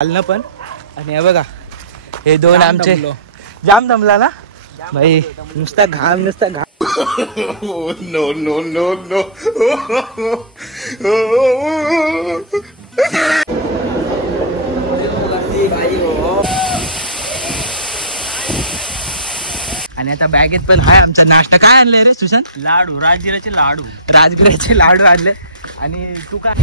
चालणं पण आणि हे बघा हे दोन आमचे जाम दमला ना भाई, नुसता घाम नुसता घाम. No no no no. आणि आता बॅगेत पण हाय आमचा नाश्ता. काय आणलंय रे सुशांत? लाडू, राजगिराचे लाडू. राजगिराचे लाडू आणले. आणि तू काय?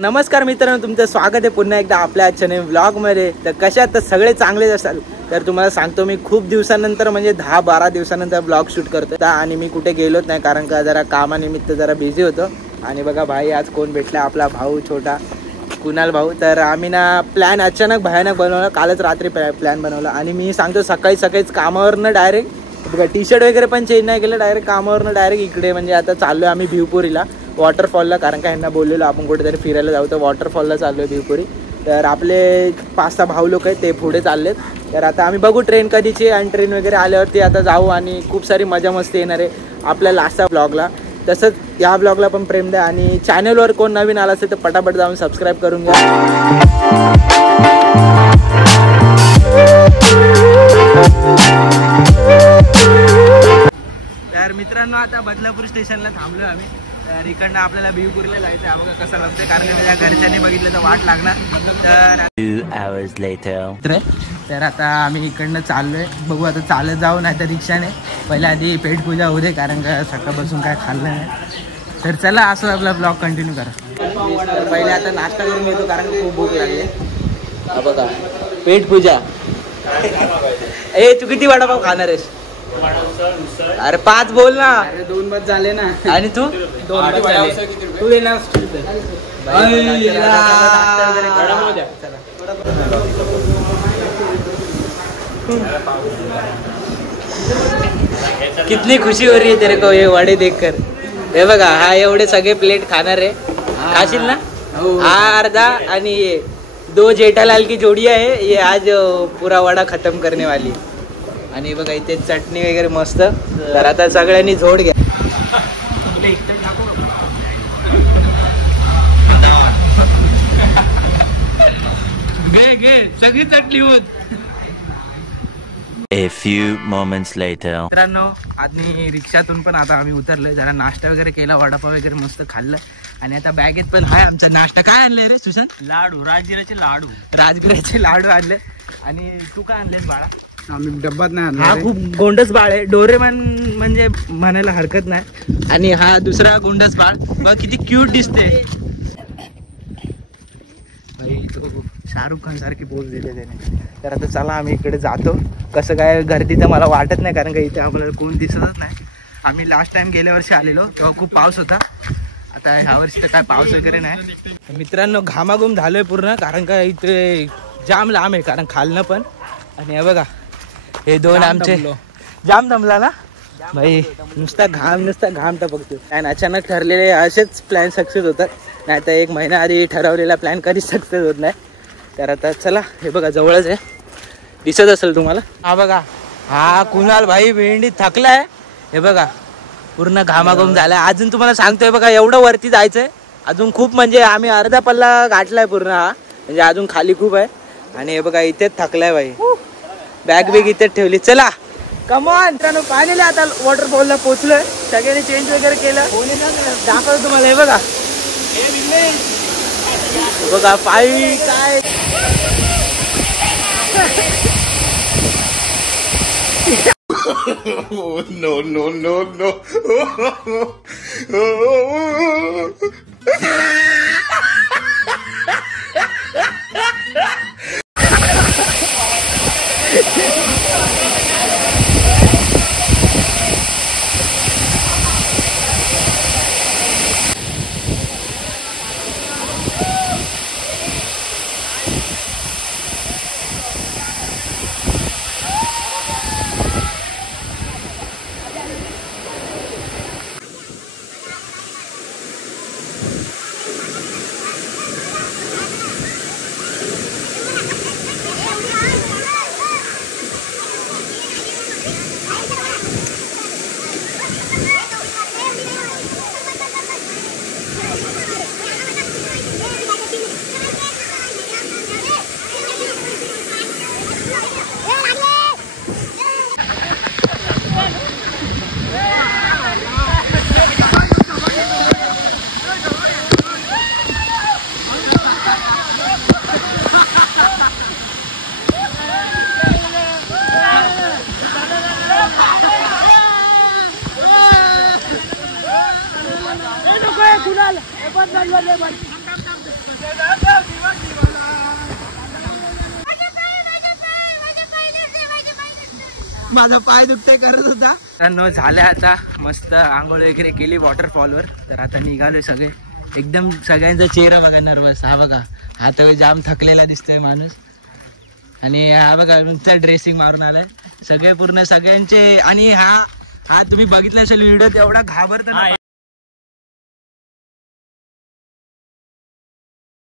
नमस्कार मित्रांनो, तुमचं स्वागत आहे पुन्हा एकदा आपल्या आजच्या व्लॉग मध्ये. तर कशात तर सगळे चांगलेच असाल. तर तुम्हाला सांगतो मी खूप दिवसानंतर म्हणजे 10-12 दिवसानंतर ब्लॉग शूट करतो आणि मी कुठे गेलोच नाही कारण का जरा कामानिमित्त जरा बिझी होतो. आणि बघा भाई आज कोण भेटला, आपला भाऊ छोटा कुणाल भाऊ. तर आम्ही ना प्लॅन अचानक भयानक बनवला, कालच रात्री प्लॅन बनवला. आणि मी सांगतो सकाळीच कामावरनं डायरेक्ट बघा टी शर्ट वगैरे पण चेंज नाही केलं, डायरेक्ट कामावरनं डायरेक्ट इकडे म्हणजे आता चाललो आहे आम्ही भिवपुरीला वॉटरफॉलला. कारण का ह्यांना बोललेलो आपण कुठेतरी फिरायला जाऊ, तर वॉटरफॉलला चाललो आहे भिवपुरी. तर आपले 5-6 भाऊ लोक आहेत ते पुढे चाललेत. तर आता आम्ही बघू ट्रेन कधीची, आणि ट्रेन वगैरे आल्यावरती आता जाऊ आणि खूप सारी मजा मस्ती येणार आहे आपल्या लास्टच्या ब्लॉगला. तसंच या ब्लॉगला पण प्रेम द्या आणि चॅनलवर कोण नवीन आला असेल तर पटापट जाऊन सबस्क्राईब करून घ्या. तर मित्रांनो आता बदलापूर स्टेशनला थांबलो आम्ही. तर इकडनं आपल्याला भिवपुरीला जायचं आहे. बघा कसं लागतं कारण माझ्या घरच्यांनी बघितलं तर वाट लागणार. तर 2 hours later. तर आता आम्ही इकडनं चाललोय, बघू आता चालत जाऊ नाही तर रिक्षाने. पहिल्या आधी पेट पूजा होऊ दे कारण का सकाळपासून काय खाल्लं नाही. तर चला असं आपला ब्लॉग कंटिन्यू करा. तर पहिले आता नाश्ता करून घेतो कारण खूप भूक लागली. हा बघा पेट पूजा. ए तू किती वडापाव खाणार आहेस? अरे 5 बोल ना. अरे 2 बस झाले ना. आणि तू 2 बस झाले. तू येणार कितनी खुशी हो रही है तेरे को ये वडे देखकर. हे बघा हा एवढे सगळे प्लेट खाणार आहे. खाशील ना? हा अर्धा आणि ये 2 जेठालाल की जोडी आहे, ये आज पुरा वडा खत्म करने वाली. आणि बघा इथे चटणी वगैरे मस्त. तर आता सगळ्यांनी झोड घ्या. घे सगळी चटणी होत. A few moments later. मित्रांनो आधी रिक्षातून पण आता आम्ही उतरलोय, जरा नाश्ता वगैरे केला, वडापाव वगैरे मस्त खाल्लं. आणि आता बॅगेत पण हाय आमचा नाश्ता. काय आणलंय रे सुशांत? लाडू, राजगिराचे लाडू. राजगिराचे लाडू आणले. आणि तू काय आणलेस बाळा? आम्ही डब्बात नाही. हा खूप गोंडस बाळ आहे, डोरेमॉन म्हणजे म्हणायला हरकत नाही. आणि हा दुसरा गोंडस बाळ बघ किती क्यूट दिसते भाई, तो शाहरुख खान सारखी पोज दिले त्याने. तर आता चला आम्ही इकडे जातो. कसं काय गर्दी तर मला वाटत नाही कारण का इथे आपल्याला कोण दिसतच नाही. आम्ही लास्ट टाइम गेल्या वर्षी आलेलो तेव्हा खूप पाऊस होता, आता ह्या वर्षी तर काय पाऊस वगैरे नाही. मित्रांनो घामाघूम झालोय पूर्ण कारण का इथे जाम लांब आहे कारण खालनं पण. आणि हे बघा हे दोन आमचे जाम दमला ना भाई, नुसता घाम टपकतो. आणि अचानक ठरलेले असेच प्लॅन सक्सेस होतात, नाही तर 1 महिना आधी ठरवलेला प्लॅन कधीच सक्सेस होत नाही. तर आता चला हे बघा जवळच आहे, दिसत असेल तुम्हाला. हा बघा हा कुणाल भाई भेंडीत थकलाय. हे बघा पूर्ण घामाघूम झालाय. अजून तुम्हाला सांगतोय बघा एवढं वरती जायचंय अजून खूप, म्हणजे आम्ही अर्धा पल्ला गाठलाय पूर्ण हा, म्हणजे अजून खाली खूप आहे. आणि हे बघा इथेच थकलाय भाई, बॅग इथेच ठेवली. चला कमॉन मित्रांनो फायनली आता वॉटरफॉलला पोहोचलोय. सगळ्यांनी चेंज वगैरे केलं, दाखवतो तुम्हाला. हे बघा बघा पायी काय नो नो नो नो. माझा पाय दुखतंय करत होता. तर झाल्या आता मस्त आंघोळ वगैरे केली वॉटरफॉलवर. तर आता निघालोय सगळे. एकदम सगळ्यांचा चेहरा बघा नर्वस. हा बघा हात जाम थकलेला दिसतोय माणूस. आणि हा बघा नुसता ड्रेसिंग मारून आलाय सगळे पूर्ण सगळ्यांचे. आणि हा तुम्ही बघितला असेल व्हिडिओ तेवढा घाबरता